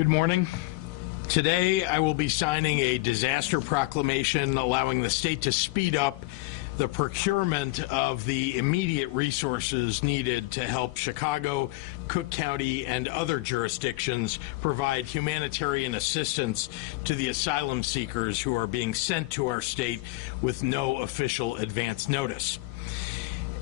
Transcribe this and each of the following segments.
Good morning. Today I will be signing a disaster proclamation allowing the state to speed up the procurement of the immediate resources needed to help Chicago, Cook County, and other jurisdictions provide humanitarian assistance to the asylum seekers who are being sent to our state with no official advance notice.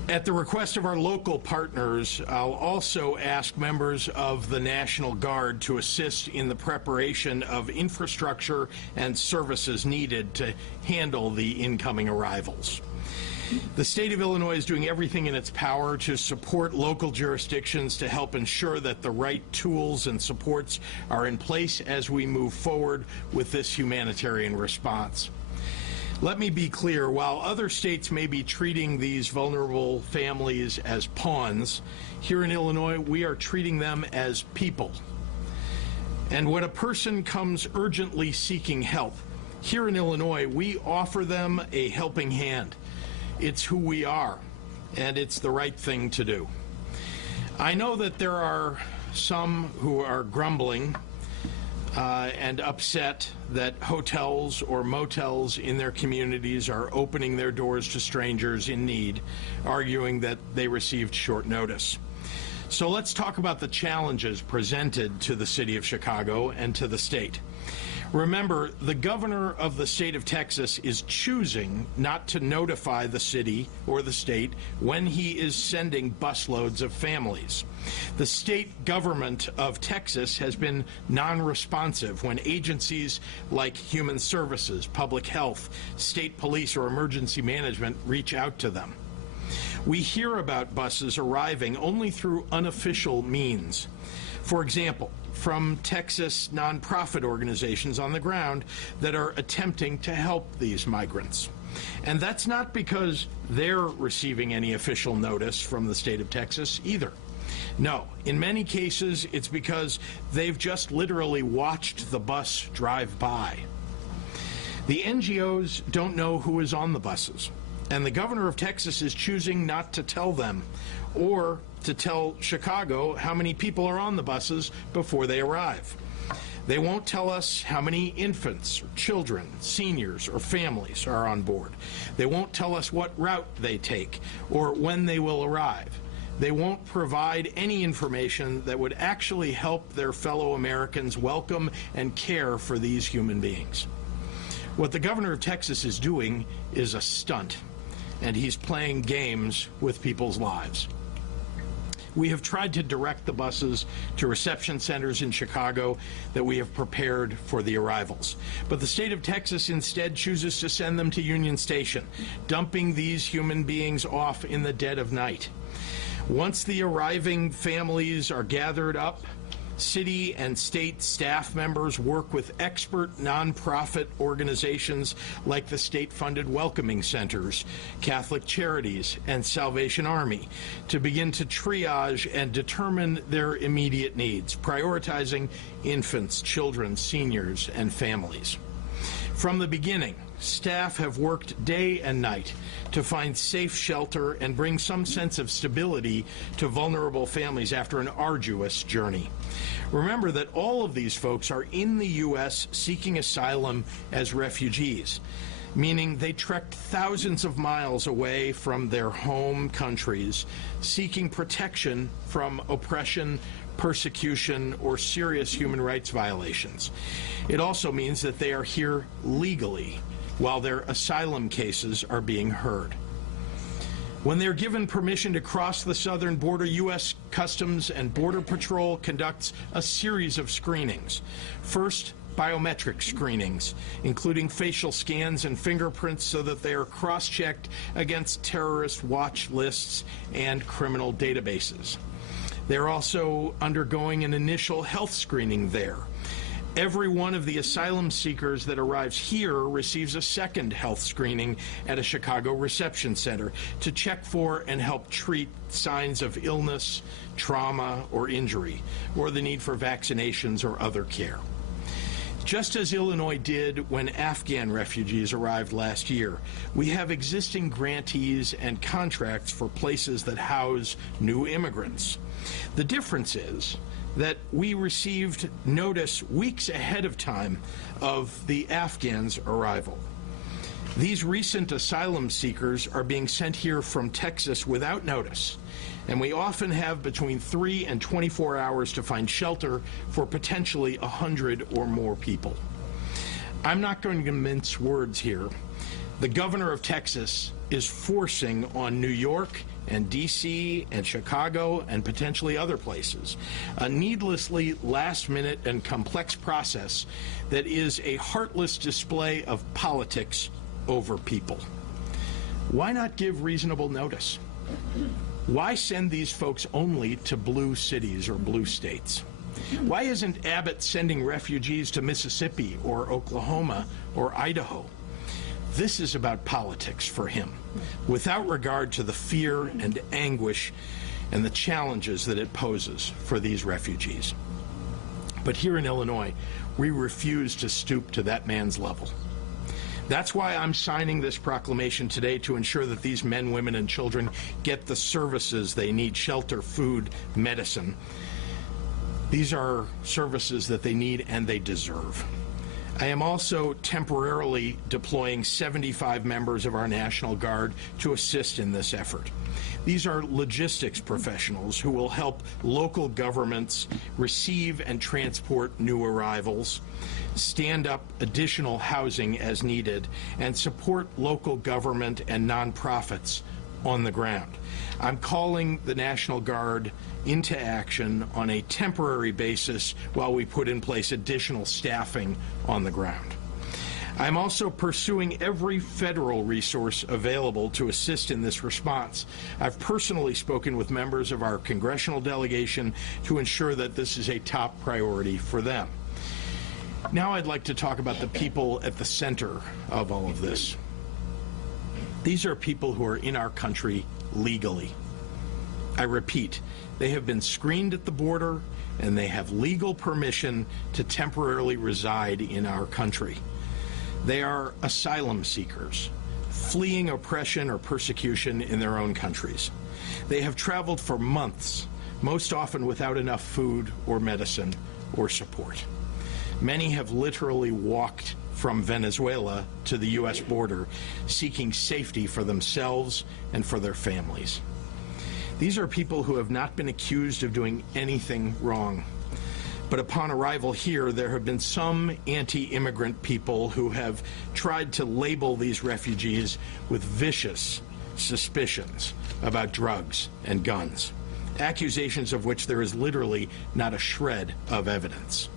At the request of our local partners, I'll also ask members of the National Guard to assist in the preparation of infrastructure and services needed to handle the incoming arrivals. The state of Illinois is doing everything in its power to support local jurisdictions to help ensure that the right tools and supports are in place as we move forward with this humanitarian response. Let me be clear, while other states may be treating these vulnerable families as pawns, here in Illinois we are treating them as people. And when a person comes urgently seeking help, here in Illinois we offer them a helping hand. It's who we are, and it's the right thing to do. I know that there are some who are grumbling and upset that hotels or motels in their communities are opening their doors to strangers in need, arguing that they received short notice. So let's talk about the challenges presented to the city of Chicago and to the state. Remember, the governor of the state of Texas is choosing not to notify the city or the state when he is sending busloads of families. The state government of Texas has been non-responsive when agencies like Human Services, Public Health, State Police, or Emergency Management reach out to them. We hear about buses arriving only through unofficial means. For example, from Texas nonprofit organizations on the ground that are attempting to help these migrants. And that's not because they're receiving any official notice from the state of Texas either. No, in many cases, it's because they've just literally watched the bus drive by. The NGOs don't know who is on the buses, and the governor of Texas is choosing not to tell them or to tell Chicago how many people are on the buses before they arrive. They won't tell us how many infants, or children, seniors, or families are on board. They won't tell us what route they take or when they will arrive. They won't provide any information that would actually help their fellow Americans welcome and care for these human beings. What the governor of Texas is doing is a stunt, and he's playing games with people's lives. We have tried to direct the buses to reception centers in Chicago that we have prepared for the arrivals. But the state of Texas instead chooses to send them to Union Station, dumping these human beings off in the dead of night. Once the arriving families are gathered up, city and state staff members work with expert nonprofit organizations like the state-funded Welcoming Centers, Catholic Charities, and Salvation Army to begin to triage and determine their immediate needs, prioritizing infants, children, seniors, and families. From the beginning, staff have worked day and night to find safe shelter and bring some sense of stability to vulnerable families after an arduous journey. Remember that all of these folks are in the U.S. seeking asylum as refugees, meaning they trekked thousands of miles away from their home countries, seeking protection from oppression, persecution, or serious human rights violations. It also means that they are here legally while their asylum cases are being heard. When they're given permission to cross the southern border, U.S. Customs and Border Patrol conducts a series of screenings. First, biometric screenings, including facial scans and fingerprints so that they are cross-checked against terrorist watch lists and criminal databases. They're also undergoing an initial health screening there. Every one of the asylum seekers that arrives here receives a second health screening at a Chicago reception center to check for and help treat signs of illness, trauma, or injury, or the need for vaccinations or other care. Just as Illinois did when Afghan refugees arrived last year, we have existing grantees and contracts for places that house new immigrants. The difference is that we received notice weeks ahead of time of the Afghans' arrival. These recent asylum seekers are being sent here from Texas without notice, and we often have between 3 and 24 hours to find shelter for potentially 100 or more people. I'm not going to mince words here. The governor of Texas is forcing on New York and D.C. and Chicago and potentially other places a needlessly last-minute and complex process that is a heartless display of politics over people. Why not give reasonable notice? Why send these folks only to blue cities or blue states? Why isn't Abbott sending refugees to Mississippi or Oklahoma or Idaho? This is about politics for him, without regard to the fear and anguish and the challenges that it poses for these refugees. But here in Illinois, we refuse to stoop to that man's level. That's why I'm signing this proclamation today, to ensure that these men, women, and children get the services they need: shelter, food, medicine. These are services that they need and they deserve. I am also temporarily deploying 75 members of our National Guard to assist in this effort. These are logistics professionals who will help local governments receive and transport new arrivals, stand up additional housing as needed, and support local government and nonprofits on the ground. I'm calling the National Guard into action on a temporary basis while we put in place additional staffing on the ground. I'm also pursuing every federal resource available to assist in this response. I've personally spoken with members of our congressional delegation to ensure that this is a top priority for them. Now I'd like to talk about the people at the center of all of this. These are people who are in our country legally. I repeat, they have been screened at the border and they have legal permission to temporarily reside in our country. They are asylum seekers, fleeing oppression or persecution in their own countries. They have traveled for months, most often without enough food or medicine or support. Many have literally walked from Venezuela to the U.S. border, seeking safety for themselves and for their families. These are people who have not been accused of doing anything wrong. But upon arrival here, there have been some anti-immigrant people who have tried to label these refugees with vicious suspicions about drugs and guns, accusations of which there is literally not a shred of evidence.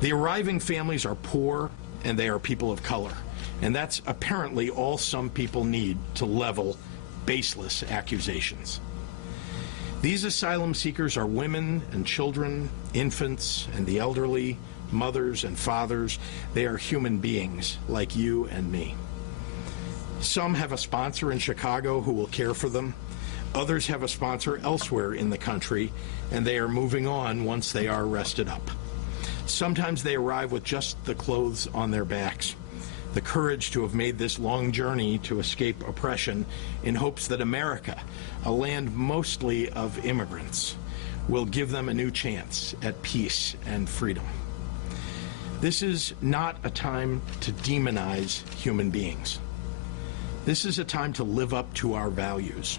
The arriving families are poor and they are people of color, and that's apparently all some people need to level baseless accusations. These asylum seekers are women and children, infants and the elderly, mothers and fathers. They are human beings like you and me. Some have a sponsor in Chicago who will care for them. Others have a sponsor elsewhere in the country, and they are moving on once they are rested up. Sometimes they arrive with just the clothes on their backs, the courage to have made this long journey to escape oppression in hopes that America, a land mostly of immigrants, will give them a new chance at peace and freedom. This is not a time to demonize human beings. This is a time to live up to our values.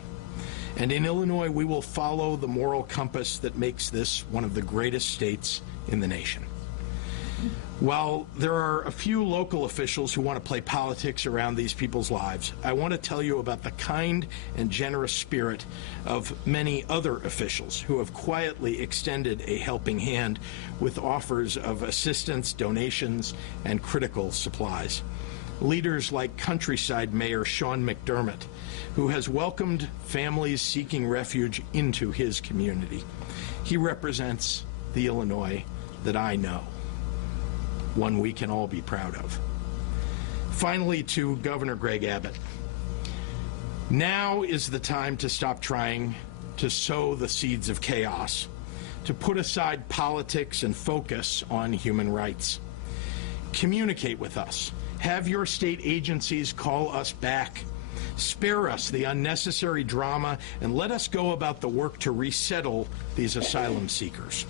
And in Illinois, we will follow the moral compass that makes this one of the greatest states in the nation. While there are a few local officials who want to play politics around these people's lives, I want to tell you about the kind and generous spirit of many other officials who have quietly extended a helping hand with offers of assistance, donations, and critical supplies. Leaders like Countryside Mayor Sean McDermott, who has welcomed families seeking refuge into his community. He represents the Illinois that I know, one we can all be proud of. Finally, to Governor Greg Abbott. Now is the time to stop trying to sow the seeds of chaos, to put aside politics and focus on human rights. Communicate with us. Have your state agencies call us back. Spare us the unnecessary drama and let us go about the work to resettle these asylum seekers.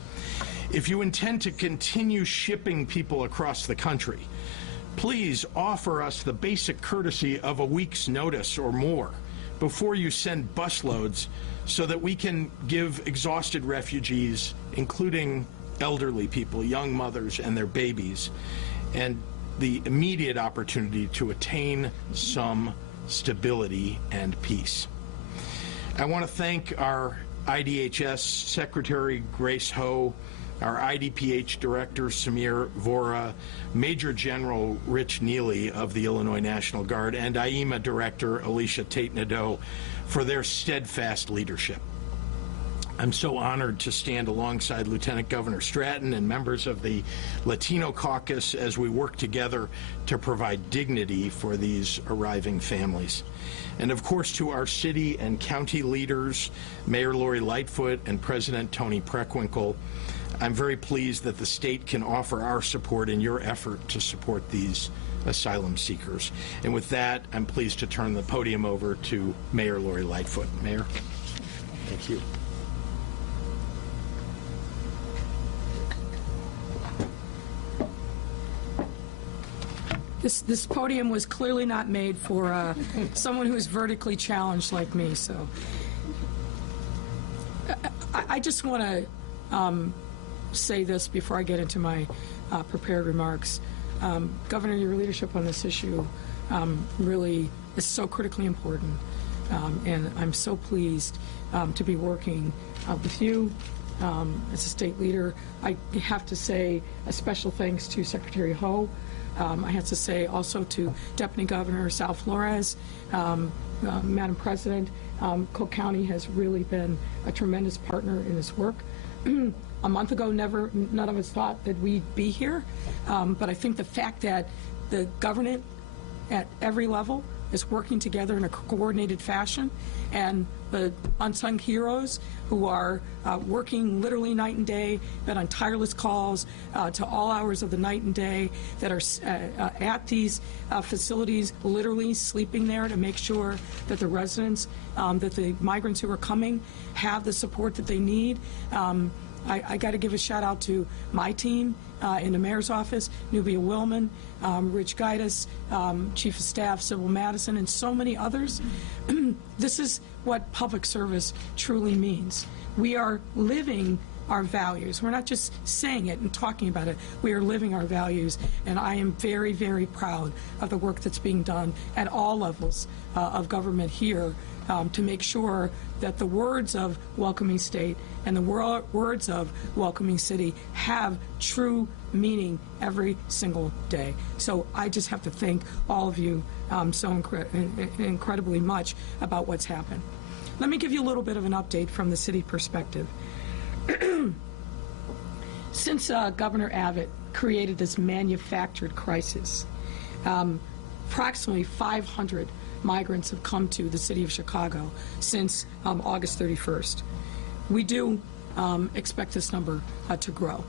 If you intend to continue shipping people across the country, please offer us the basic courtesy of a week's notice or more before you send busloads so that we can give exhausted refugees, including elderly people, young mothers and their babies, and the immediate opportunity to attain some stability and peace. I want to thank our IDHS Secretary Grace Ho, our IDPH Director Samir Vora, Major General Rich Neely of the Illinois National Guard, and IEMA Director Alicia Tate-Nadeau for their steadfast leadership. I'm so honored to stand alongside Lieutenant Governor Stratton and members of the Latino Caucus as we work together to provide dignity for these arriving families. And of course, to our city and county leaders, Mayor Lori Lightfoot and President Tony Preckwinkle, I'm very pleased that the state can offer our support in your effort to support these asylum seekers. And with that, I'm pleased to turn the podium over to Mayor Lori Lightfoot. Mayor, thank you. This podium was clearly not made for someone who's vertically challenged like me. So I just want to say this before I get into my prepared remarks. Governor, your leadership on this issue really is so critically important, and I'm so pleased to be working with you as a state leader. I have to say a special thanks to Secretary Ho. I have to say also to Deputy Governor Sal Flores, Madam President. Cook County has really been a tremendous partner in this work. A month ago, none of us thought that we'd be here, but I think the fact that the government at every level is working together in a coordinated fashion, and the unsung heroes who are working literally night and day, been on tireless calls to all hours of the night and day, that are at these facilities, literally sleeping there to make sure that the residents, that the migrants who are coming have the support that they need. I got to give a shout out to my team in the mayor's office, Nubia Willman, Rich Gaitis, Chief of Staff Sybil Madison, and so many others. This is what public service truly means. We are living our values. We're not just saying it and talking about it. We are living our values, and I am very, very proud of the work that's being done at all levels of government here to make sure that the words of welcoming state and the words of welcoming city have true meaning every single day. So I just have to thank all of you so incredibly much about what's happened. Let me give you a little bit of an update from the city perspective. Since Governor Abbott created this manufactured crisis, approximately 500 migrants have come to the city of Chicago since August 31st. We do expect this number to grow.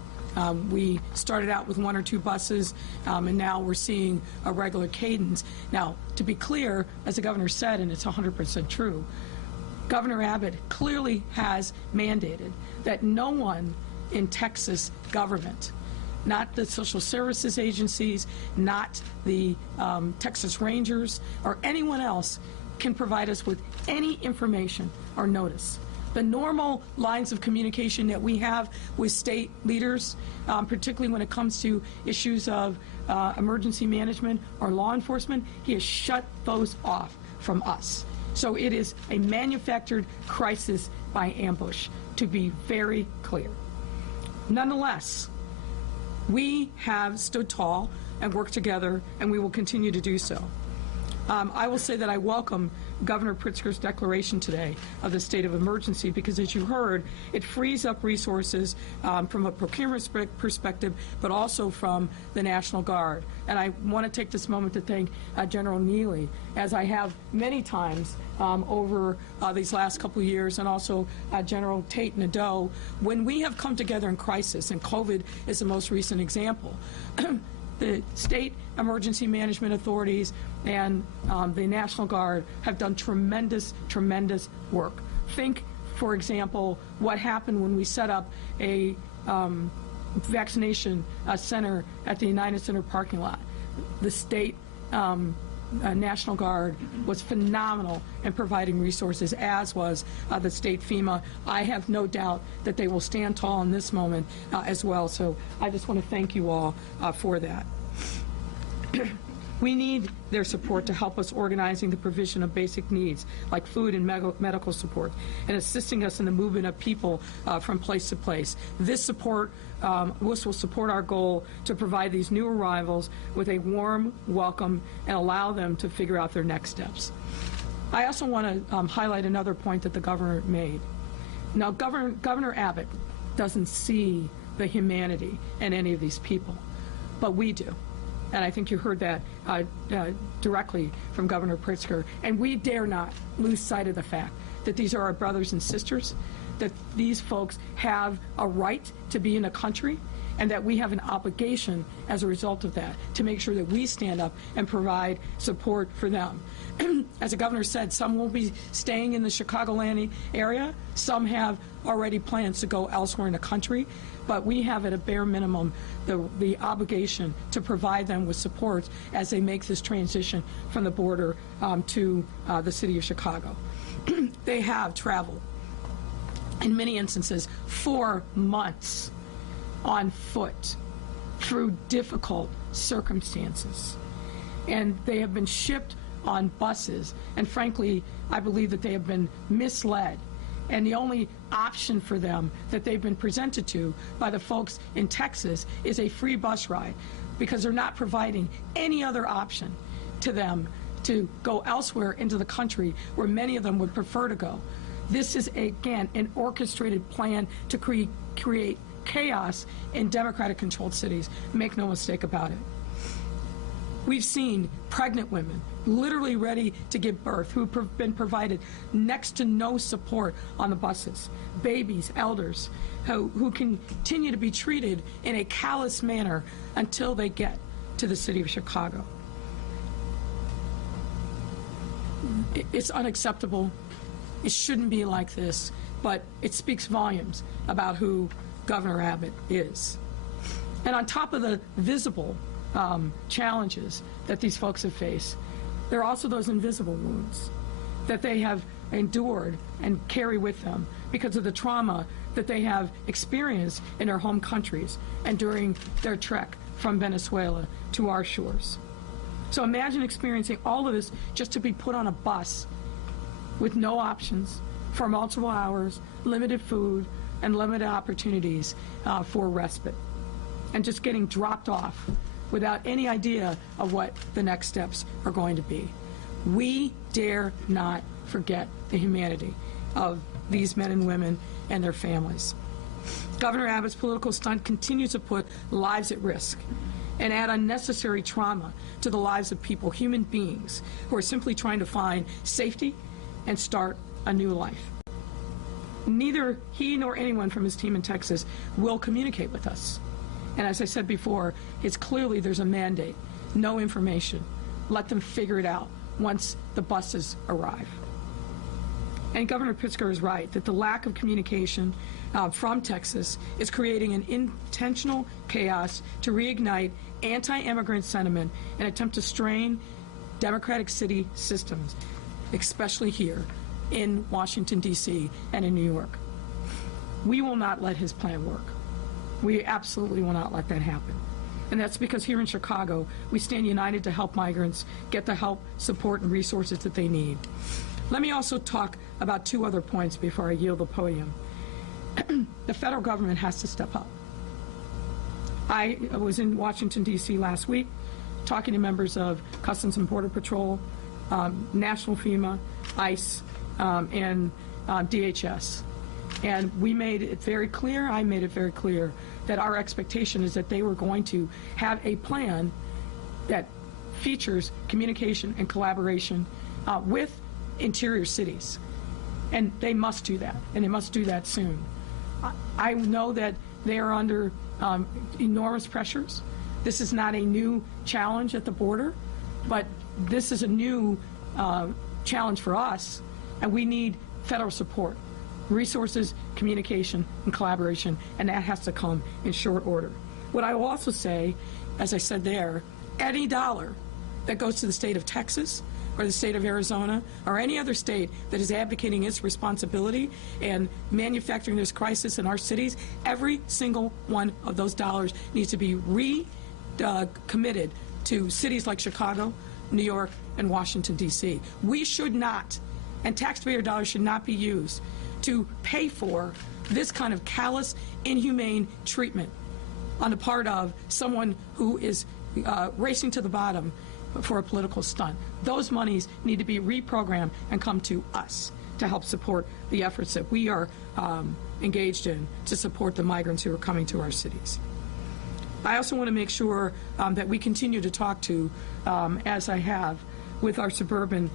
We started out with 1 or 2 buses, and now we're seeing a regular cadence. Now, to be clear, as the governor said, and it's 100% true, Governor Abbott clearly has mandated that no one in Texas government, not the social services agencies, not the Texas Rangers, or anyone else, can provide us with any information or notice. The normal lines of communication that we have with state leaders, particularly when it comes to issues of emergency management or law enforcement, he has shut those off from us. So it is a manufactured crisis by ambush, to be very clear. Nonetheless, we have stood tall and worked together, and we will continue to do so. I will say that I welcome Governor Pritzker's declaration today of the state of emergency because, as you heard, it frees up resources from a procurement perspective, but also from the National Guard. And I want to take this moment to thank General Neely, as I have many times over these last couple of years, and also General Tate-Nadeau. When we have come together in crisis, and COVID is the most recent example, The state emergency management authorities and the National Guard have done tremendous, tremendous work. Think, for example, what happened when we set up a vaccination center at the United Center parking lot. The state National Guard was phenomenal in providing resources, as was the state FEMA. I have no doubt that they will stand tall in this moment as well. So I just want to thank you all for that. We need their support to help us organizing the provision of basic needs like food and medical support and assisting us in the movement of people from place to place. This support will support our goal to provide these new arrivals with a warm welcome and allow them to figure out their next steps. I also want to highlight another point that the governor made. Now, Governor Abbott doesn't see the humanity in any of these people, but we do. And I think you heard that directly from Governor Pritzker. And we dare not lose sight of the fact that these are our brothers and sisters, that these folks have a right to be in a country, and that we have an obligation as a result of that to make sure that we stand up and provide support for them. As the governor said, some will be staying in the Chicagoland area. Some have already plans to go elsewhere in the country. But we have at a bare minimum the obligation to provide them with support as they make this transition from the border to the city of Chicago. They have traveled, in many instances, 4 months on foot through difficult circumstances. And they have been shipped on buses. And frankly, I believe that they have been misled. And the only option for them that they've been presented to by the folks in Texas is a free bus ride, because they're not providing any other option to them to go elsewhere into the country where many of them would prefer to go. This is, again, an orchestrated plan to create chaos in Democratic-controlled cities. Make no mistake about it. We've seen pregnant women literally ready to give birth who've been provided next to no support on the buses, babies, elders who continue to be treated in a callous manner until they get to the city of Chicago. It's unacceptable. It shouldn't be like this, but it speaks volumes about who Governor Abbott is. And on top of the visible challenges that these folks have faced, there are also those invisible wounds that they have endured and carry with them because of the trauma that they have experienced in their home countries and during their trek from Venezuela to our shores. So imagine experiencing all of this just to be put on a bus with no options for multiple hours, limited food, and limited opportunities for respite, and just getting dropped off without any idea of what the next steps are going to be. We dare not forget the humanity of these men and women and their families. Governor Abbott's political stunt continues to put lives at risk and add unnecessary trauma to the lives of people, human beings, who are simply trying to find safety and start a new life. Neither he nor anyone from his team in Texas will communicate with us. And as I said before, it's clearly there's a mandate, no information. Let them figure it out once the buses arrive. And Governor Pritzker is right that the lack of communication from Texas is creating an intentional chaos to reignite anti-immigrant sentiment and attempt to strain democratic city systems, especially here in Washington, D.C. and in New York. We will not let his plan work. We absolutely will not let that happen. And that's because here in Chicago, we stand united to help migrants get the help, support, and resources that they need. Let me also talk about 2 other points before I yield the podium. The federal government has to step up. I was in Washington, D.C. last week talking to members of Customs and Border Patrol, National FEMA, ICE, and DHS. And we made it very clear, I made it very clear, that our expectation is that they were going to have a plan that features communication and collaboration with interior cities. And they must do that, and they must do that soon. I know that they are under enormous pressures This is not a new challenge at the border, but this is a new challenge for us, and we need federal support, resources, communication, and collaboration, and that has to come in short order. What I will also say, as I said there, any dollar that goes to the state of Texas or the state of Arizona or any other state that is advocating its responsibility and manufacturing this crisis in our cities, every single one of those dollars needs to be committed to cities like Chicago, New York, and Washington, D.C. We should not, and taxpayer dollars should not be used to pay for this kind of callous, inhumane treatment on the part of someone who is racing to the bottom for a political stunt. Those monies need to be reprogrammed and come to us to help support the efforts that we are engaged in to support the migrants who are coming to our cities. I also want to make sure that we continue to talk to, as I have, with our suburban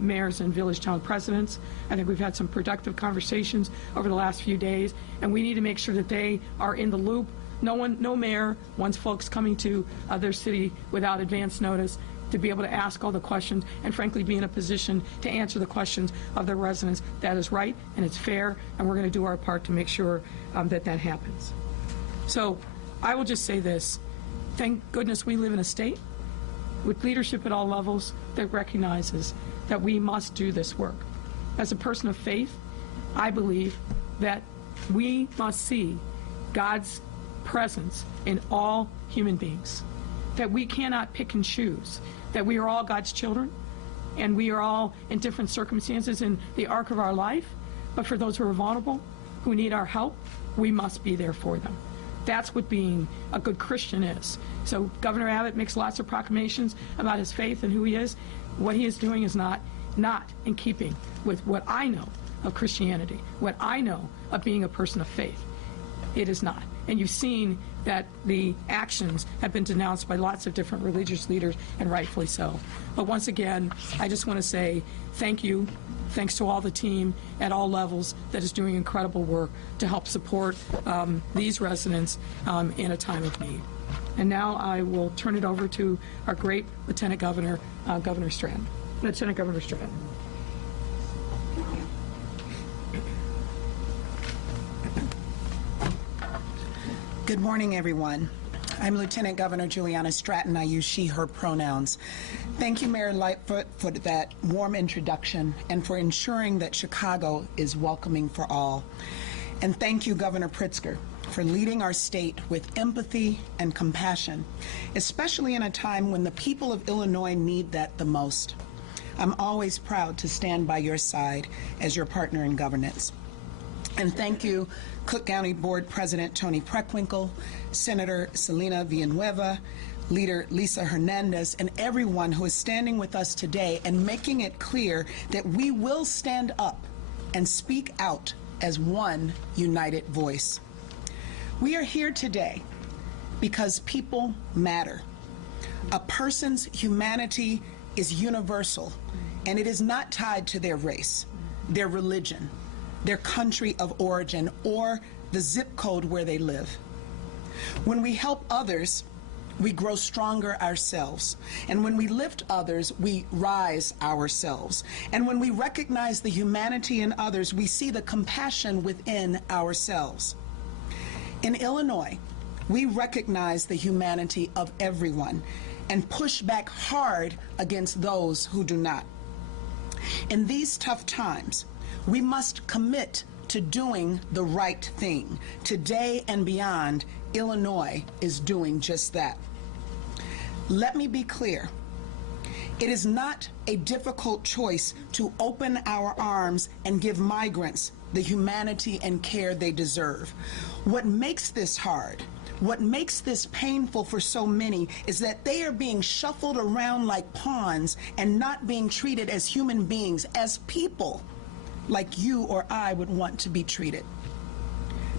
mayors and village town presidents. I think we've had some productive conversations over the last few days, and we need to make sure that they are in the loop. No mayor wants folks coming to their city without advance notice to be able to ask all the questions and frankly be in a position to answer the questions of their residents. That is right and it's fair, and we're going to do our part to make sure that happens. So I will just say this. Thank goodness we live in a state with leadership at all levels that recognizes that we must do this work. As a person of faith, I believe that we must see God's presence in all human beings, that we cannot pick and choose, that we are all God's children, and we are all in different circumstances in the arc of our life, but for those who are vulnerable, who need our help, we must be there for them. That's what being a good Christian is. So Governor Abbott makes lots of proclamations about his faith and who he is. What he is doing is not in keeping with what I know of Christianity, what I know of being a person of faith. It is not. And you've seen that the actions have been denounced by lots of different religious leaders, and rightfully so. But once again, I just want to say thank you. Thanks to all the team at all levels that is doing incredible work to help support these residents in a time of need. And now I will turn it over to our great Lieutenant Governor, Governor Stratton. Lieutenant Governor Stratton. Good morning, everyone. I'm Lieutenant Governor Juliana Stratton. I use she, her pronouns. Thank you, Mayor Lightfoot, for that warm introduction and for ensuring that Chicago is welcoming for all. And thank you, Governor Pritzker, for leading our state with empathy and compassion, especially in a time when the people of Illinois need that the most. I'm always proud to stand by your side as your partner in governance. And thank you, Cook County Board President Tony Preckwinkle, Senator Selena Villanueva, Leader Lisa Hernandez, and everyone who is standing with us today and making it clear that we will stand up and speak out as one united voice. We are here today because people matter. A person's humanity is universal, and it is not tied to their race, their religion, their country of origin, or the zip code where they live. When we help others, we grow stronger ourselves. And when we lift others, we rise ourselves. And when we recognize the humanity in others, we see the compassion within ourselves. In Illinois, we recognize the humanity of everyone and push back hard against those who do not. In these tough times, we must commit to doing the right thing. Today and beyond, Illinois is doing just that. Let me be clear. It is not a difficult choice to open our arms and give migrants the humanity and care they deserve. What makes this hard, what makes this painful for so many, is that they are being shuffled around like pawns and not being treated as human beings, as people, like you or I would want to be treated.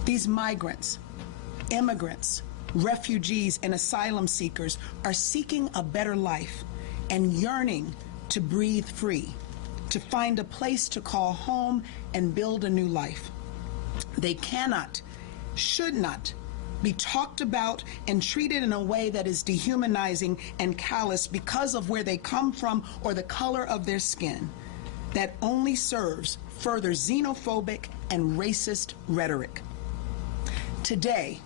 These migrants, immigrants, refugees, and asylum seekers are seeking a better life and yearning to breathe free, to find a place to call home and build a new life. They cannot, should not be talked about and treated in a way that is dehumanizing and callous because of where they come from or the color of their skin, that only serves further xenophobic and racist rhetoric. Today,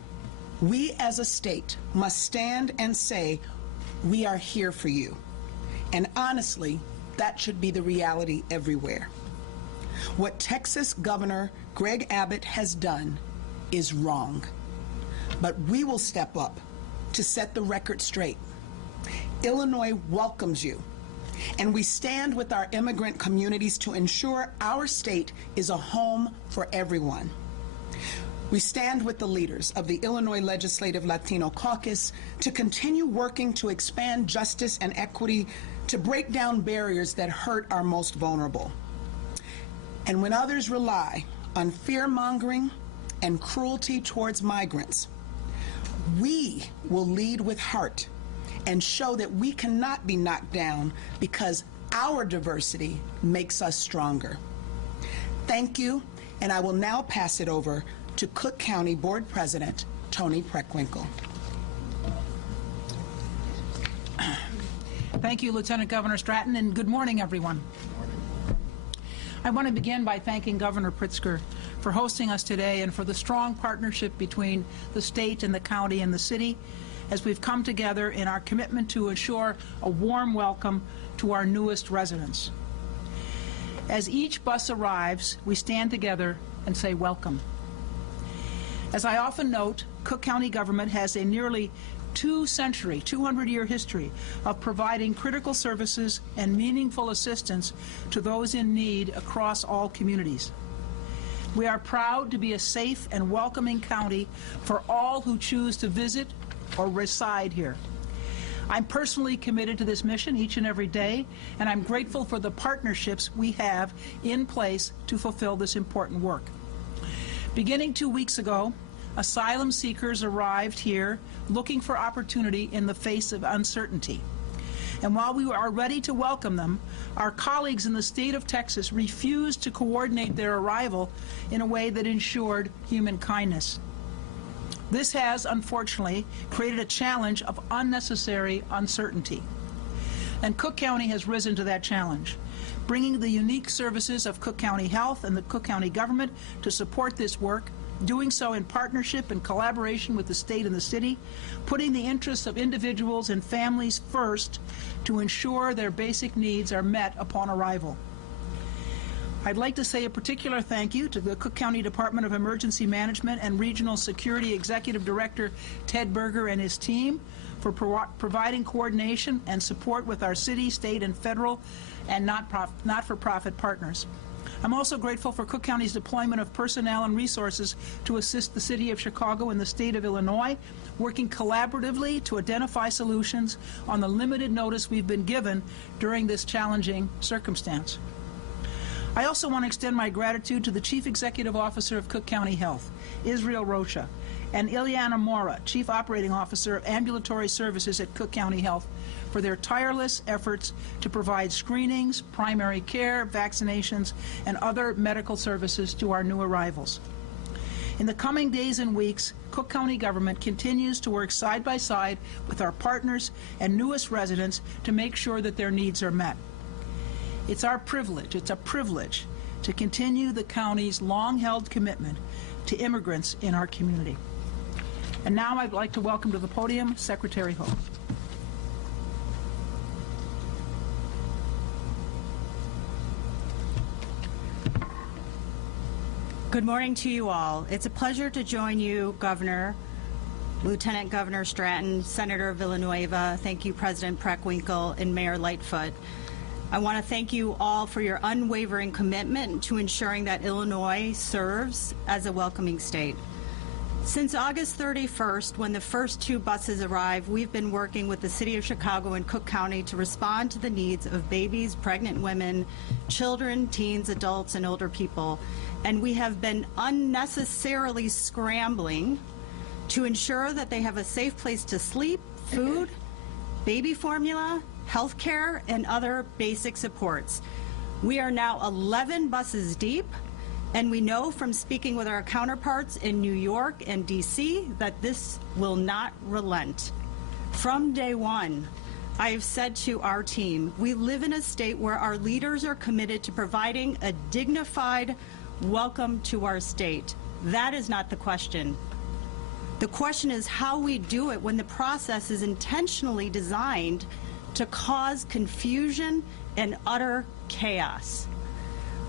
we as a state must stand and say, we are here for you. And honestly, that should be the reality everywhere. What Texas Governor Greg Abbott has done is wrong. But we will step up to set the record straight. Illinois welcomes you, and we stand with our immigrant communities to ensure our state is a home for everyone. We stand with the leaders of the Illinois Legislative Latino Caucus to continue working to expand justice and equity, to break down barriers that hurt our most vulnerable. And when others rely on fear-mongering and cruelty towards migrants, we will lead with heart and show that we cannot be knocked down because our diversity makes us stronger. Thank you, and I will now pass it over to Cook County Board President Toni Preckwinkle. Thank you, Lieutenant Governor Stratton, and good morning, everyone. I want to begin by thanking Governor Pritzker for hosting us today and for the strong partnership between the state and the county and the city as we've come together in our commitment to ensure a warm welcome to our newest residents. As each bus arrives, we stand together and say welcome. As I often note, Cook County government has a nearly 200-year history of providing critical services and meaningful assistance to those in need across all communities. We are proud to be a safe and welcoming county for all who choose to visit or reside here. I'm personally committed to this mission each and every day, and I'm grateful for the partnerships we have in place to fulfill this important work. Beginning 2 weeks ago, asylum seekers arrived here looking for opportunity in the face of uncertainty. And while we are ready to welcome them, our colleagues in the state of Texas refused to coordinate their arrival in a way that ensured human kindness. This has, unfortunately, created a challenge of unnecessary uncertainty. And Cook County has risen to that challenge, bringing the unique services of Cook County Health and the Cook County government to support this work, doing so in partnership and collaboration with the state and the city, putting the interests of individuals and families first to ensure their basic needs are met upon arrival. I'd like to say a particular thank you to the Cook County Department of Emergency Management and Regional Security Executive Director Ted Berger and his team for providing coordination and support with our city, state, and federal and not-for-profit partners. I'm also grateful for Cook County's deployment of personnel and resources to assist the City of Chicago and the State of Illinois, working collaboratively to identify solutions on the limited notice we've been given during this challenging circumstance. I also want to extend my gratitude to the Chief Executive Officer of Cook County Health, Israel Rocha, and Ileana Mora, Chief Operating Officer of Ambulatory Services at Cook County Health, for their tireless efforts to provide screenings, primary care, vaccinations, and other medical services to our new arrivals. In the coming days and weeks, Cook County government continues to work side by side with our partners and newest residents to make sure that their needs are met. It's a privilege to continue the county's long-held commitment to immigrants in our community. And now I'd like to welcome to the podium Secretary Hope. Good morning to you all. It's a pleasure to join you, Governor, Lieutenant Governor Stratton, Senator Villanueva, thank you, President Preckwinkle, and Mayor Lightfoot. I want to thank you all for your unwavering commitment to ensuring that Illinois serves as a welcoming state. Since August 31st, when the first 2 buses arrived, we've been working with the City of Chicago and Cook County to respond to the needs of babies, pregnant women, children, teens, adults, and older people. And we have been unnecessarily scrambling to ensure that they have a safe place to sleep, food, baby formula, health care, and other basic supports. We are now 11 buses deep, And we know from speaking with our counterparts in New York and D.C. that this will not relent. From day one, I have said to our team, we live in a state where our leaders are committed to providing a dignified welcome to our state. That is not the question. The question is how we do it when the process is intentionally designed to cause confusion and utter chaos.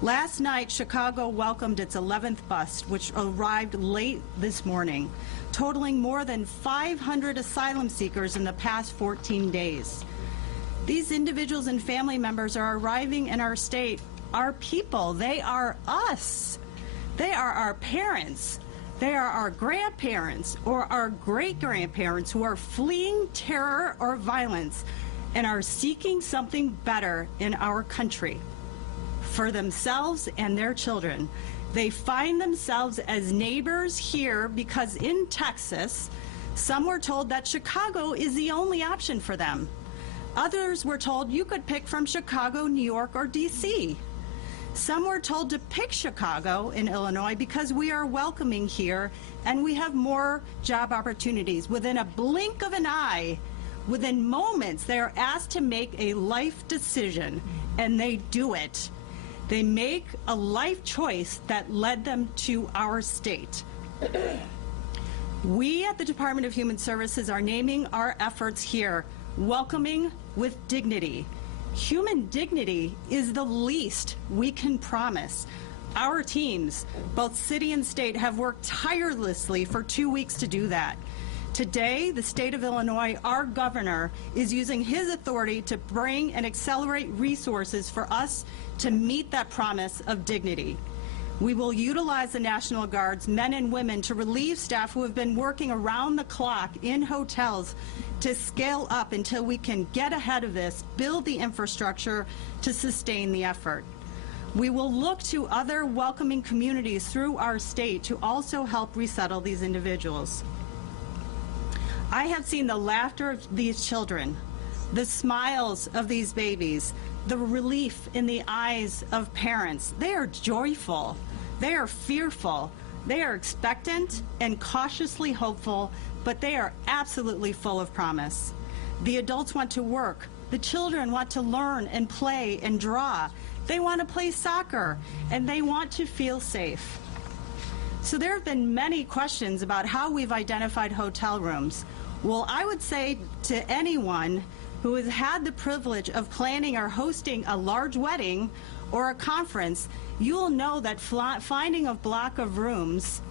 Last night, Chicago welcomed its 11th bus, which arrived late this morning, totaling more than 500 asylum seekers in the past 14 days. These individuals and family members are arriving in our state, our people. They are us. They are our parents. They are our grandparents or our great-grandparents who are fleeing terror or violence and are seeking something better in our country for themselves and their children. They find themselves as neighbors here because in Texas, some were told that Chicago is the only option for them. Others were told you could pick from Chicago, New York, or D.C. Some were told to pick Chicago in Illinois because we are welcoming here and we have more job opportunities. Within a blink of an eye, within moments, they are asked to make a life decision, and they do it. They make a life choice that led them to our state. We at the Department of Human Services are naming our efforts here, welcoming with dignity. Human dignity is the least we can promise. Our teams, both city and state, have worked tirelessly for 2 weeks to do that. Today, the state of Illinois, our governor, is using his authority to bring and accelerate resources for us to meet that promise of dignity. We will utilize the National Guard's men and women to relieve staff who have been working around the clock in hotels to scale up until we can get ahead of this, build the infrastructure to sustain the effort. We will look to other welcoming communities through our state to also help resettle these individuals. I have seen the laughter of these children, the smiles of these babies, the relief in the eyes of parents. They are joyful, they are fearful, they are expectant and cautiously hopeful, but they are absolutely full of promise. The adults want to work, the children want to learn and play and draw. They want to play soccer, and they want to feel safe. So there have been many questions about how we've identified hotel rooms. Well, I would say to anyone who has had the privilege of planning or hosting a large wedding or a conference, you will know that finding a block of rooms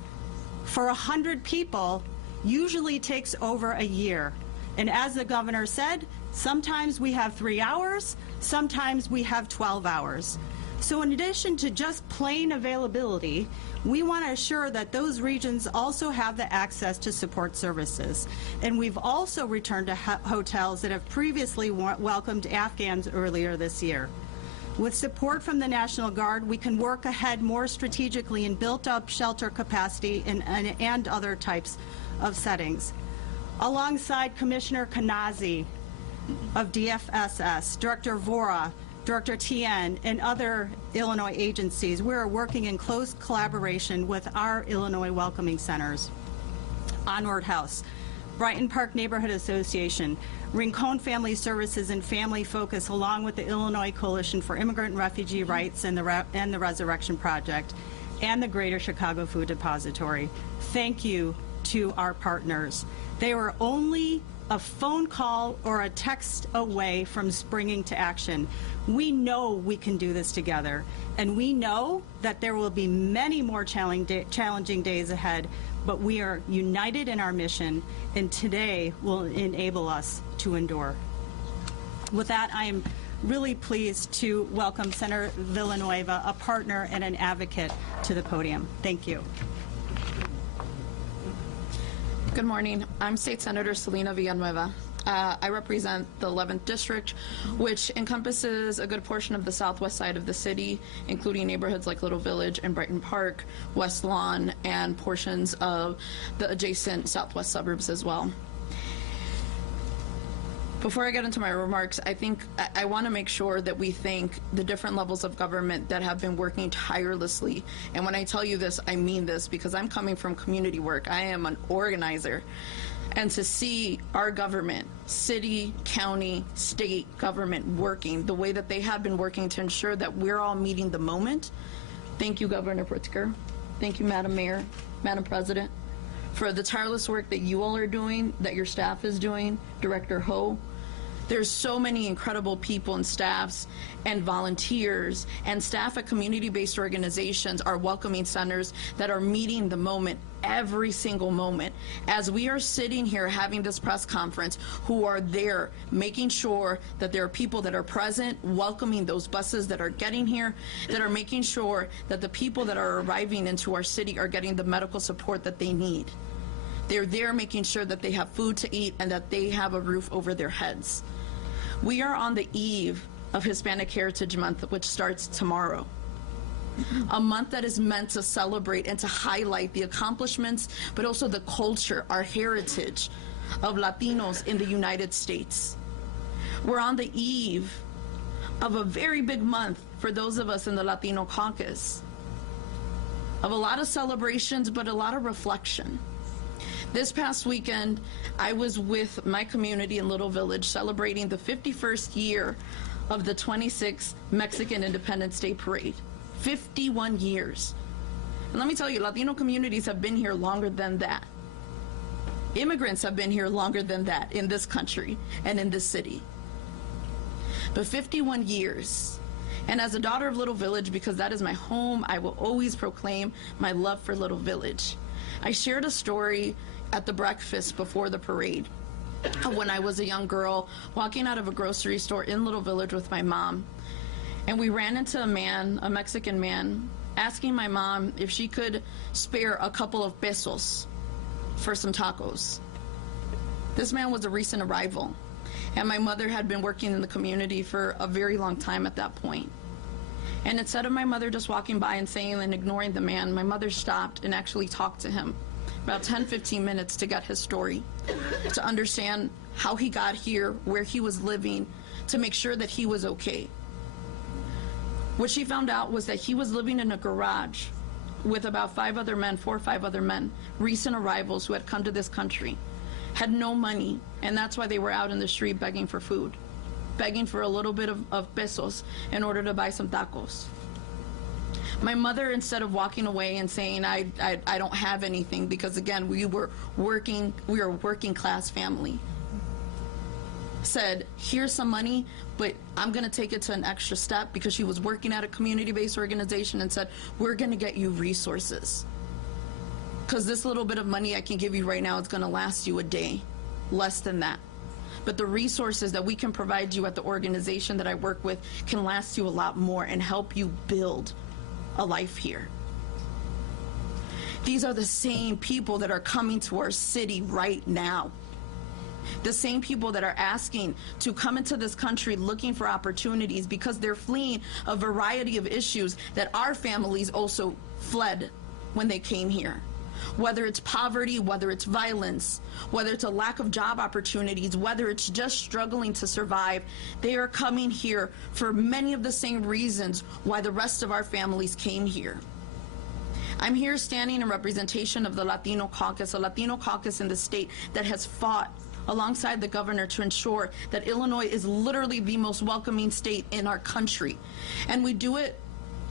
for 100 people usually takes over a year. And as the governor said, sometimes we have 3 hours, sometimes we have 12 hours. So in addition to just plain availability, we want to assure that those regions also have the access to support services. And we've also returned to hotels that have previously welcomed Afghans earlier this year. With support from the National Guard, we can work ahead more strategically in built-up shelter capacity and other types of settings. Alongside Commissioner Kanazi of DFSS, Director Vora, Director Tien, and other Illinois agencies, we are working in close collaboration with our Illinois Welcoming Centers, Onward House, Brighton Park Neighborhood Association, Rincon Family Services and Family Focus, along with the Illinois Coalition for Immigrant and Refugee Rights and the Resurrection Project, and the Greater Chicago Food Depository. Thank you to our partners. They were only a phone call or a text away from springing to action. We know we can do this together, and we know that there will be many more challenging days ahead, but we are united in our mission, and today will enable us to endure. With that, I am really pleased to welcome Senator Villanueva, a partner and an advocate, to the podium. Thank you. Good morning. I'm State Senator Selena Villanueva. I represent the 11th District, which encompasses a good portion of the southwest side of the city, including neighborhoods like Little Village and Brighton Park, West Lawn, and portions of the adjacent southwest suburbs as well. Before I get into my remarks, I think I want to make sure that we thank the different levels of government that have been working tirelessly. And when I tell you this, I mean this, because I'm coming from community work. I am an organizer. And to see our government, city, county, state government working the way that they have been working to ensure that we're all meeting the moment. Thank you, Governor Pritzker. Thank you, Madam Mayor, Madam President, for the tireless work that you all are doing, that your staff is doing, Director Ho. There's so many incredible people and staffs and volunteers and staff at community-based organizations, our welcoming centers, that are meeting the moment every single moment. As we are sitting here having this press conference, who are there making sure that there are people that are present, welcoming those buses that are getting here, that are making sure that the people that are arriving into our city are getting the medical support that they need. They're there making sure that they have food to eat and that they have a roof over their heads. We are on the eve of Hispanic Heritage Month, which starts tomorrow. A month that is meant to celebrate and to highlight the accomplishments, but also the culture, our heritage of Latinos in the United States. We're on the eve of a very big month for those of us in the Latino caucus, of a lot of celebrations, but a lot of reflection. This past weekend, I was with my community in Little Village celebrating the 51st year of the 26th Mexican Independence Day Parade. 51 years. And let me tell you, Latino communities have been here longer than that. Immigrants have been here longer than that in this country and in this city. But 51 years. And as a daughter of Little Village, because that is my home, I will always proclaim my love for Little Village. I shared a story at the breakfast before the parade when I was a young girl walking out of a grocery store in Little Village with my mom. And we ran into a man, a Mexican man, asking my mom if she could spare a couple of pesos for some tacos. This man was a recent arrival, and my mother had been working in the community for a very long time at that point. And instead of my mother just walking by and saying and ignoring the man, my mother stopped and actually talked to him about 10-15 minutes to get his story, to understand how he got here, where he was living, to make sure that he was okay. What she found out was that he was living in a garage with about 4 or 5 other men, recent arrivals who had come to this country, had no money, and that's why they were out in the street begging for food, begging for a little bit of pesos in order to buy some tacos. My mother, instead of walking away and saying, I don't have anything, because again, we are a working class family, said, here's some money, but I'm going to take it to an extra step, because she was working at a community-based organization, and said, we're going to get you resources. Because this little bit of money I can give you right now is going to last you a day, less than that. But the resources that we can provide you at the organization that I work with can last you a lot more and help you build a life here. These are the same people that are coming to our city right now. The same people that are asking to come into this country looking for opportunities because they're fleeing a variety of issues that our families also fled when they came here. Whether it's poverty, whether it's violence, whether it's a lack of job opportunities, whether it's just struggling to survive, they are coming here for many of the same reasons why the rest of our families came here. I'm here standing in representation of the Latino caucus, a Latino caucus in the state that has fought alongside the governor to ensure that Illinois is literally the most welcoming state in our country. And we do it,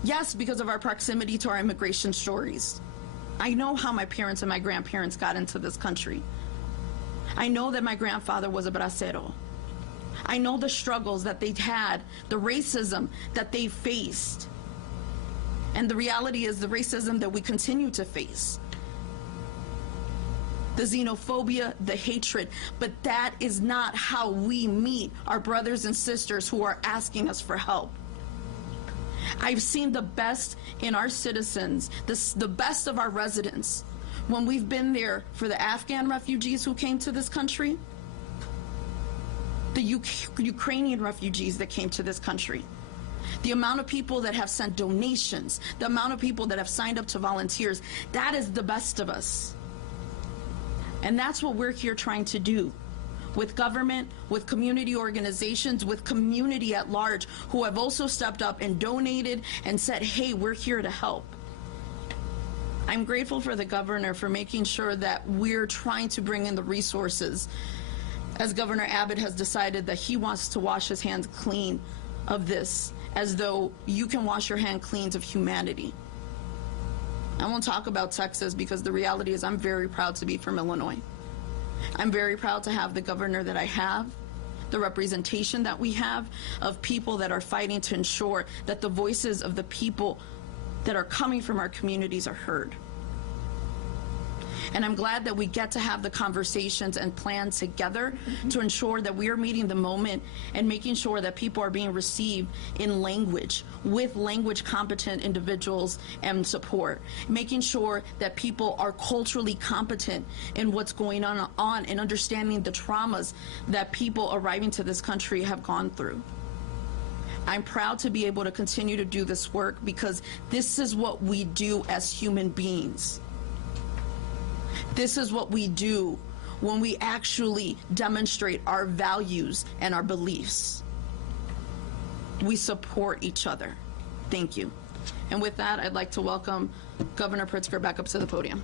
yes, because of our proximity to our immigration stories. I know how my parents and my grandparents got into this country. I know that my grandfather was a bracero. I know the struggles that they had, the racism that they faced. And the reality is the racism that we continue to face. The xenophobia, the hatred, but that is not how we meet our brothers and sisters who are asking us for help. I've seen the best in our citizens, the best of our residents, when we've been there for the Afghan refugees who came to this country, the Ukrainian refugees that came to this country, the amount of people that have sent donations, the amount of people that have signed up to volunteers, that is the best of us. And that's what we're here trying to do. with government, with community organizations, with community at large, who have also stepped up and donated and said, hey, we're here to help. I'm grateful for the governor for making sure that we're trying to bring in the resources, as Governor Abbott has decided that he wants to wash his hands clean of this, as though you can wash your hand clean of humanity. I won't talk about Texas because the reality is I'm very proud to be from Illinois. I'm very proud to have the governor that I have, the representation that we have of people that are fighting to ensure that the voices of the people that are coming from our communities are heard. And I'm glad that we get to have the conversations and plan together to ensure that we are meeting the moment and making sure that people are being received in language, with language competent individuals and support, making sure that people are culturally competent in what's going on and understanding the traumas that people arriving to this country have gone through. I'm proud to be able to continue to do this work because this is what we do as human beings. This is what we do when we actually demonstrate our values and our beliefs. We support each other. Thank you. And with that, I'd like to welcome Governor Pritzker back up to the podium.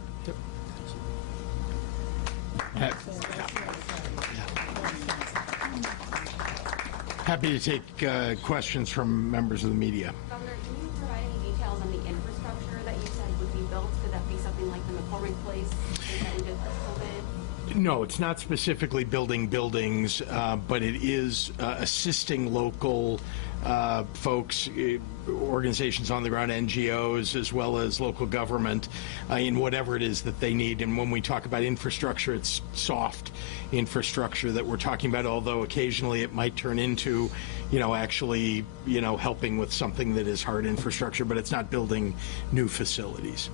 Happy to take questions from members of the media. Governor, can you provide any details on the infrastructure that you said would be built? Could that be something like the McCormick Place that we did for COVID? No, it's not specifically building buildings, but it is assisting local folks, organizations on the ground, NGOs, as well as local government in whatever it is that they need. And when we talk about infrastructure, it's soft infrastructure that we're talking about, although occasionally it might turn into, actually, helping with something that is hard infrastructure, but it's not building new facilities.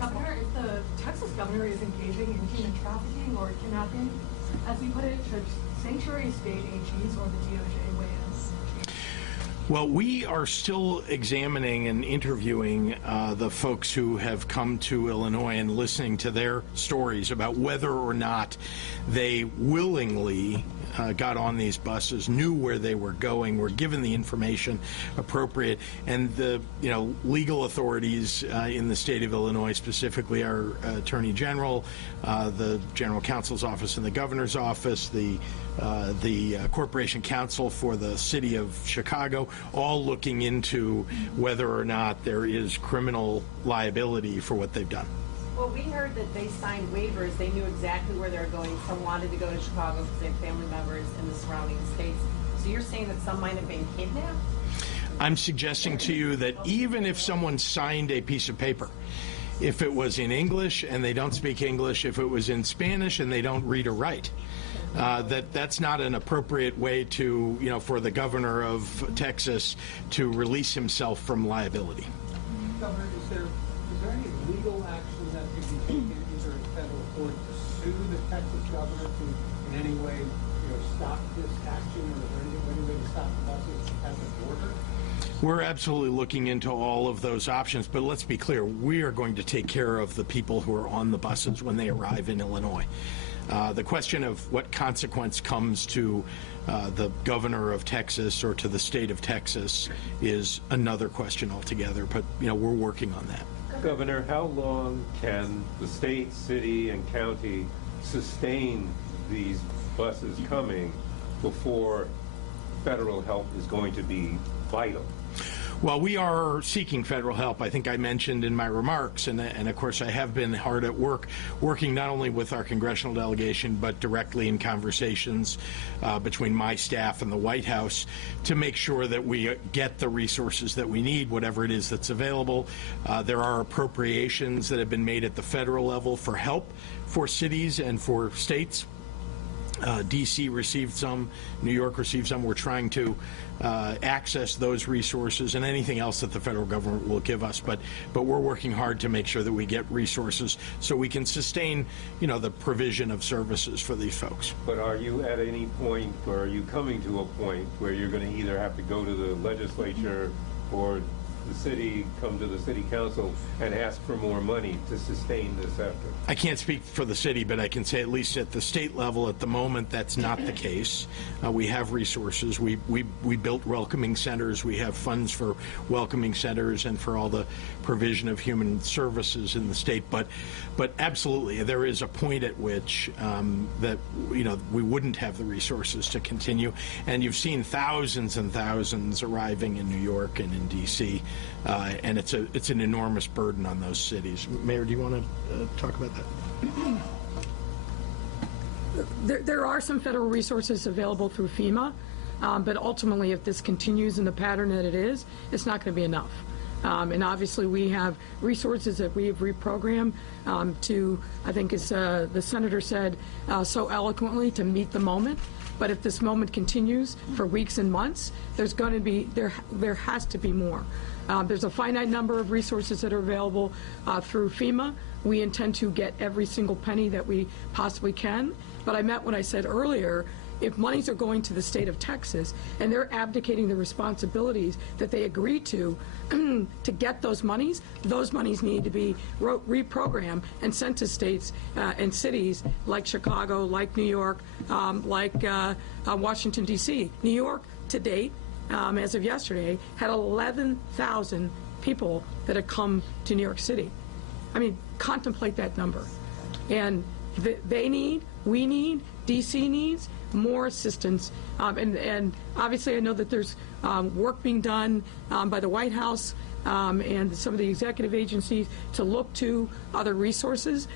Governor, if the Texas governor is engaging in human trafficking or kidnapping, as we put it, should sanctuary state AGs or the DOJ weigh in? Well, we are still examining and interviewing the folks who have come to Illinois and listening to their stories about whether or not they willingly got on these buses, knew where they were going, were given the information appropriate, and the legal authorities in the state of Illinois, specifically our Attorney General, the General Counsel's Office and the Governor's Office, the Corporation Counsel for the City of Chicago, all looking into whether or not there is criminal liability for what they've done. Well, we heard that they signed waivers. They knew exactly where they were going. Some wanted to go to Chicago because they have family members in the surrounding states. So you're saying that some might have been kidnapped? I'm suggesting to you that even if someone signed a piece of paper, if it was in English and they don't speak English, if it was in Spanish and they don't read or write, that's not an appropriate way to, for the governor of Texas to release himself from liability. Governor, is there any legal action that could be taken either in federal court to sue the Texas governor to in any way, stop this action, or is there any way to stop the buses at the border? We're absolutely looking into all of those options, but let's be clear, we are going to take care of the people who are on the buses when they arrive in Illinois. The question of what consequence comes to the governor of Texas or to the state of Texas is another question altogether, but we're working on that. Governor, how long can the state, city, and county sustain these buses coming before federal help is going to be vital? Well, we are seeking federal help. I think I mentioned in my remarks, and of course I have been hard at work, working not only with our congressional delegation, but directly in conversations between my staff and the White House to make sure that we get the resources that we need, whatever it is that's available. There are appropriations that have been made at the federal level for help for cities and for states. D.C. received some, New York received some. We're trying to access those resources and anything else that the federal government will give us. But we're working hard to make sure that we get resources so we can sustain, the provision of services for these folks. But are you at any point, or are you coming to a point where you're going to either have to go to the legislature or the city come to the city council and ask for more money to sustain this effort? I can't speak for the city, but I can say at least at the state level at the moment that's not the case. We have resources. We built welcoming centers. We have funds for welcoming centers and for all the provision of human services in the state. But absolutely, there is a point at which that we wouldn't have the resources to continue. And you've seen thousands and thousands arriving in New York and in D.C. And it's an enormous burden on those cities. Mayor, do you want to talk about that? There are some federal resources available through FEMA, but ultimately, if this continues in the pattern that it is, it's not going to be enough. And obviously, we have resources that we have reprogrammed to, I think as the senator said so eloquently, to meet the moment. But if this moment continues for weeks and months, there's going to be, there has to be more. There's a finite number of resources that are available through FEMA. We intend to get every single penny that we possibly can. But I meant what I said earlier. If monies are going to the state of Texas and they're abdicating the responsibilities that they agreed to get those monies need to be reprogrammed and sent to states and cities like Chicago, like New York, like Washington, D.C. New York, to date, as of yesterday, had 11,000 people that had come to New York City. I mean, contemplate that number. And they need, we need, D.C. needs more assistance. And obviously I know that there's work being done by the White House and some of the executive agencies to look to other resources.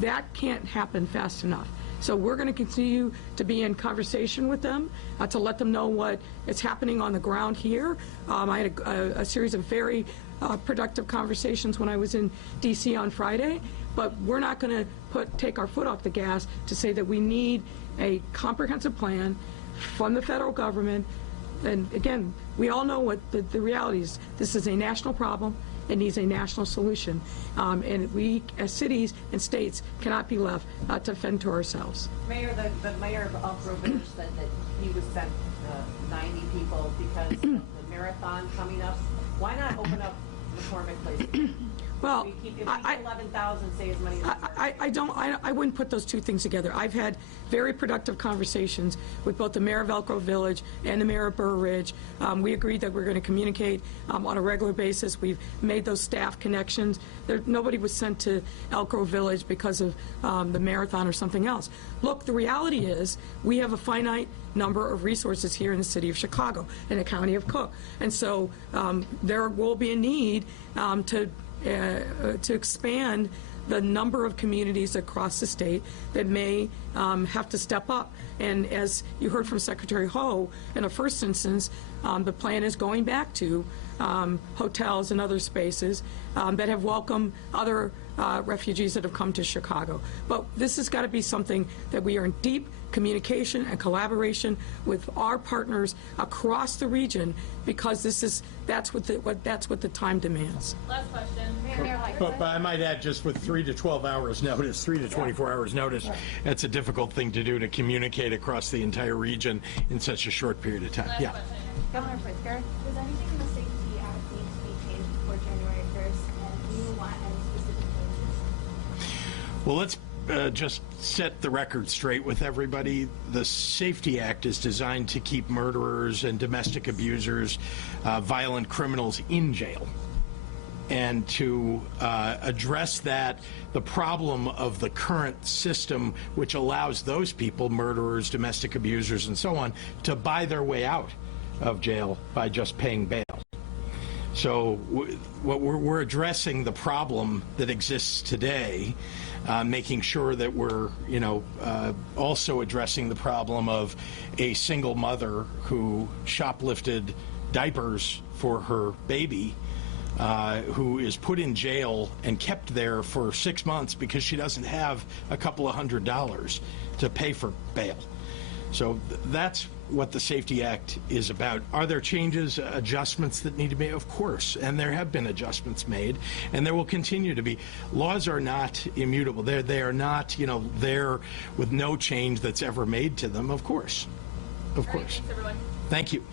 That can't happen fast enough. So we're going to continue to be in conversation with them to let them know what is happening on the ground here. I had a series of very productive conversations when I was in D.C. on Friday, but we're not going to take our foot off the gas to say that we need a comprehensive plan from the federal government. And again, we all know what the reality is. This is a national problem. It needs a national solution. And we, as cities and states, cannot be left to fend to ourselves. Mayor, the mayor of Elk Grove Village said that he was sent 90 people because of the marathon coming up. Why not open up McCormick Place? Well, if we keep 11,000, say as many as I wouldn't put those two things together. I've had very productive conversations with both the mayor of Elk Grove Village and the mayor of Burr Ridge. We agreed that we're going to communicate on a regular basis. We've made those staff connections. Nobody was sent to Elk Grove Village because of the marathon or something else. Look, the reality is we have a finite number of resources here in the city of Chicago and the county of Cook. And so there will be a need to expand the number of communities across the state that may have to step up. And as you heard from Secretary Ho, in the first instance, the plan is going back to hotels and other spaces that have welcomed other refugees that have come to Chicago. But this has got to be something that we are in deep communication and collaboration with our partners across the region, because that's what the time demands. Last question. But I might add, just with 3 to 12 hours notice, 3 to 24 hours notice, that's a difficult thing to do, to communicate across the entire region in such a short period of time. Yeah. Governor Pritzker, does anything in the Safety Act need to be changed before January 1st? And do you want any specific changes? Well, let's just set the record straight with everybody. The Safety Act is designed to keep murderers and domestic abusers, violent criminals in jail, and to address the problem of the current system, which allows those people, murderers, domestic abusers, and so on, to buy their way out of jail by just paying bail. So we're addressing the problem that exists today, making sure that we're, also addressing the problem of a single mother who shoplifted diapers for her baby, who is put in jail and kept there for 6 months because she doesn't have a couple of $100s to pay for bail. So that's what the Safety Act is about. Are there changes, adjustments that need to be made? Of course, and there have been adjustments made, and there will continue to be. Laws are not immutable. They are not, there with no change that's ever made to them. Of course. Of course. Thanks, everyone. Thank you.